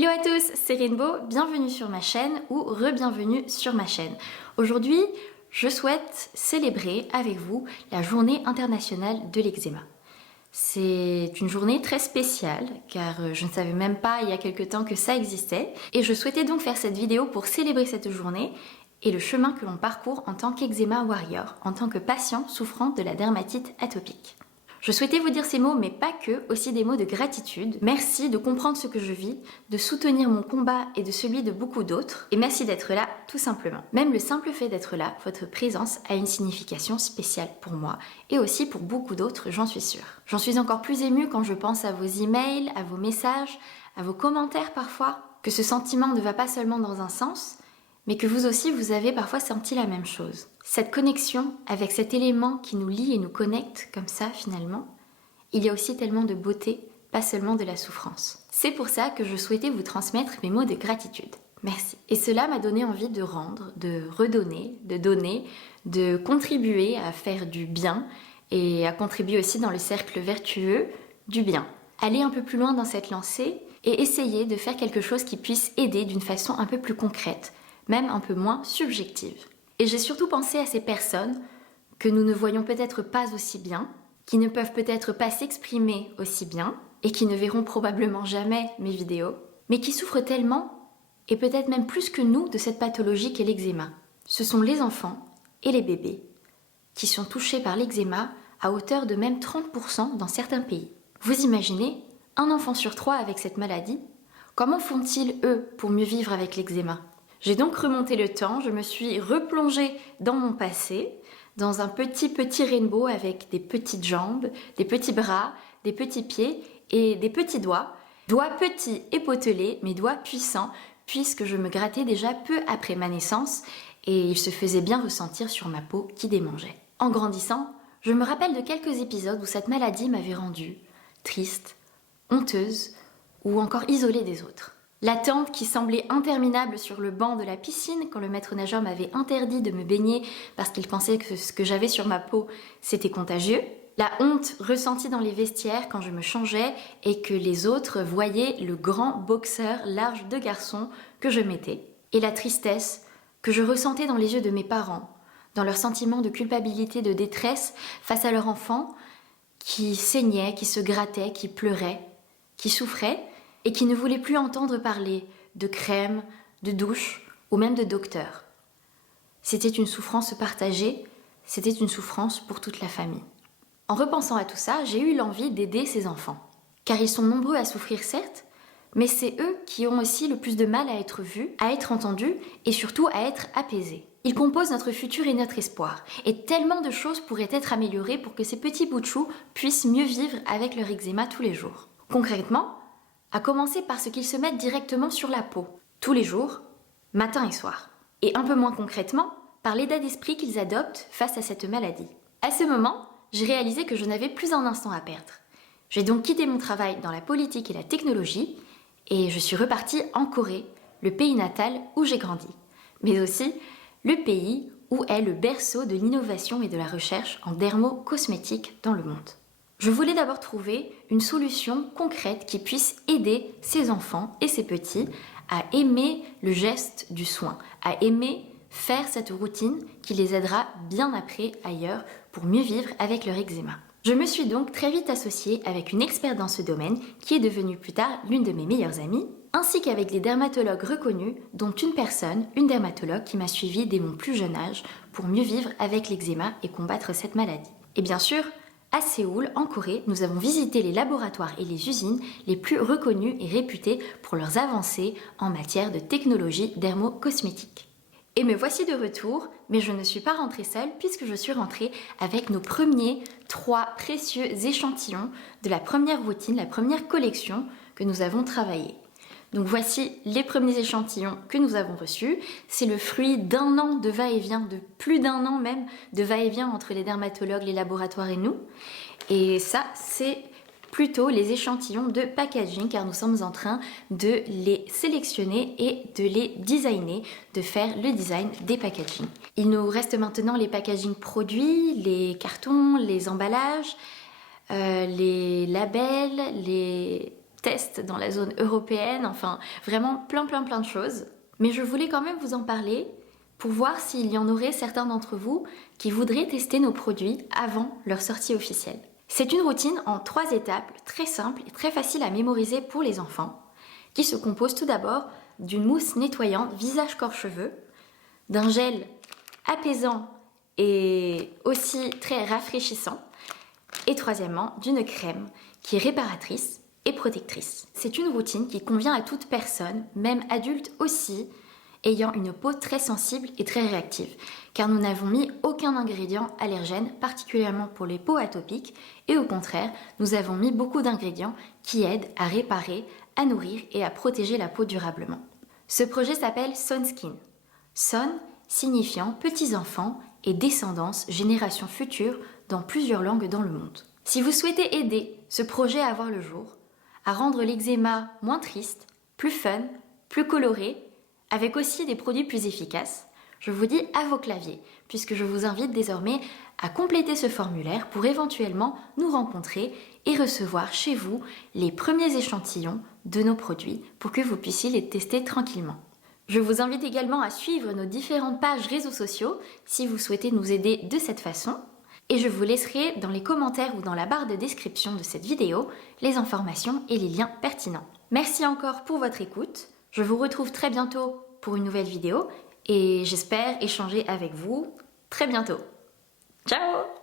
Hello à tous, c'est Rainbow, bienvenue sur ma chaîne ou re-bienvenue sur ma chaîne. Aujourd'hui, je souhaite célébrer avec vous la journée internationale de l'eczéma. C'est une journée très spéciale car je ne savais même pas il y a quelque temps que ça existait et je souhaitais donc faire cette vidéo pour célébrer cette journée et le chemin que l'on parcourt en tant qu'eczéma warrior, en tant que patient souffrant de la dermatite atopique. Je souhaitais vous dire ces mots, mais pas que, aussi des mots de gratitude. Merci de comprendre ce que je vis, de soutenir mon combat et de celui de beaucoup d'autres. Et merci d'être là, tout simplement. Même le simple fait d'être là, votre présence a une signification spéciale pour moi et aussi pour beaucoup d'autres, j'en suis sûre. J'en suis encore plus émue quand je pense à vos emails, à vos messages, à vos commentaires parfois, que ce sentiment ne va pas seulement dans un sens, mais que vous aussi vous avez parfois senti la même chose. Cette connexion avec cet élément qui nous lie et nous connecte comme ça finalement, il y a aussi tellement de beauté, pas seulement de la souffrance. C'est pour ça que je souhaitais vous transmettre mes mots de gratitude. Merci. Et cela m'a donné envie de rendre, de redonner, de donner, de contribuer à faire du bien et à contribuer aussi dans le cercle vertueux du bien. Aller un peu plus loin dans cette lancée et essayer de faire quelque chose qui puisse aider d'une façon un peu plus concrète, même un peu moins subjective. Et j'ai surtout pensé à ces personnes que nous ne voyons peut-être pas aussi bien, qui ne peuvent peut-être pas s'exprimer aussi bien, et qui ne verront probablement jamais mes vidéos, mais qui souffrent tellement, et peut-être même plus que nous, de cette pathologie qu'est l'eczéma. Ce sont les enfants et les bébés qui sont touchés par l'eczéma à hauteur de même 30% dans certains pays. Vous imaginez, un enfant sur 3 avec cette maladie, comment font-ils eux pour mieux vivre avec l'eczéma ? J'ai donc remonté le temps, je me suis replongée dans mon passé, dans un petit rainbow avec des petites jambes, des petits bras, des petits pieds et des petits doigts. Doigts petits et potelés, mais doigts puissants, puisque je me grattais déjà peu après ma naissance et il se faisait bien ressentir sur ma peau qui démangeait. En grandissant, je me rappelle de quelques épisodes où cette maladie m'avait rendue triste, honteuse ou encore isolée des autres. L'attente qui semblait interminable sur le banc de la piscine quand le maître nageur m'avait interdit de me baigner parce qu'il pensait que ce que j'avais sur ma peau c'était contagieux. La honte ressentie dans les vestiaires quand je me changeais et que les autres voyaient le grand boxeur large de garçon que je mettais. Et la tristesse que je ressentais dans les yeux de mes parents, dans leur sentiment de culpabilité, de détresse face à leur enfant qui saignait, qui se grattait, qui pleurait, qui souffrait et qui ne voulait plus entendre parler de crème, de douche ou même de docteur. C'était une souffrance partagée, c'était une souffrance pour toute la famille. En repensant à tout ça, j'ai eu l'envie d'aider ces enfants. Car ils sont nombreux à souffrir certes, mais c'est eux qui ont aussi le plus de mal à être vus, à être entendus et surtout à être apaisés. Ils composent notre futur et notre espoir. Et tellement de choses pourraient être améliorées pour que ces petits bouts de chou puissent mieux vivre avec leur eczéma tous les jours. Concrètement, à commencer par ce qu'ils se mettent directement sur la peau, tous les jours, matin et soir. Et un peu moins concrètement, par l'état d'esprit qu'ils adoptent face à cette maladie. À ce moment, j'ai réalisé que je n'avais plus un instant à perdre. J'ai donc quitté mon travail dans la politique et la technologie et je suis repartie en Corée, le pays natal où j'ai grandi, mais aussi le pays où est le berceau de l'innovation et de la recherche en dermocosmétique dans le monde. Je voulais d'abord trouver une solution concrète qui puisse aider ces enfants et ces petits à aimer le geste du soin, à aimer faire cette routine qui les aidera bien après ailleurs pour mieux vivre avec leur eczéma. Je me suis donc très vite associée avec une experte dans ce domaine qui est devenue plus tard l'une de mes meilleures amies, ainsi qu'avec des dermatologues reconnus, dont une dermatologue qui m'a suivie dès mon plus jeune âge pour mieux vivre avec l'eczéma et combattre cette maladie. Et bien sûr, à Séoul, en Corée, nous avons visité les laboratoires et les usines les plus reconnus et réputés pour leurs avancées en matière de technologie dermocosmétique. Et me voici de retour, mais je ne suis pas rentrée seule puisque je suis rentrée avec nos premiers 3 précieux échantillons de la première routine, la première collection que nous avons travaillée. Donc voici les premiers échantillons que nous avons reçus. C'est le fruit d'un an de va-et-vient, de plus d'un an même, de va-et-vient entre les dermatologues, les laboratoires et nous. Et ça, c'est plutôt les échantillons de packaging car nous sommes en train de les sélectionner et de les designer, de faire le design des packaging. Il nous reste maintenant les packaging produits, les cartons, les emballages, les labels, les test dans la zone européenne, enfin vraiment plein de choses. Mais je voulais quand même vous en parler pour voir s'il y en aurait certains d'entre vous qui voudraient tester nos produits avant leur sortie officielle. C'est une routine en 3 étapes très simple et très facile à mémoriser pour les enfants, qui se compose tout d'abord d'une mousse nettoyante visage corps cheveux, d'un gel apaisant et aussi très rafraîchissant, et troisièmement d'une crème qui est réparatrice et protectrice. C'est une routine qui convient à toute personne, même adulte aussi, ayant une peau très sensible et très réactive, car nous n'avons mis aucun ingrédient allergène, particulièrement pour les peaux atopiques, et au contraire, nous avons mis beaucoup d'ingrédients qui aident à réparer, à nourrir et à protéger la peau durablement. Ce projet s'appelle Sonskin. Son signifiant petits enfants et descendance, génération future dans plusieurs langues dans le monde. Si vous souhaitez aider ce projet à voir le jour, à rendre l'eczéma moins triste, plus fun, plus coloré, avec aussi des produits plus efficaces, je vous dis à vos claviers, puisque je vous invite désormais à compléter ce formulaire pour éventuellement nous rencontrer et recevoir chez vous les premiers échantillons de nos produits pour que vous puissiez les tester tranquillement. Je vous invite également à suivre nos différentes pages réseaux sociaux si vous souhaitez nous aider de cette façon. Et je vous laisserai dans les commentaires ou dans la barre de description de cette vidéo les informations et les liens pertinents. Merci encore pour votre écoute. Je vous retrouve très bientôt pour une nouvelle vidéo et j'espère échanger avec vous très bientôt. Ciao!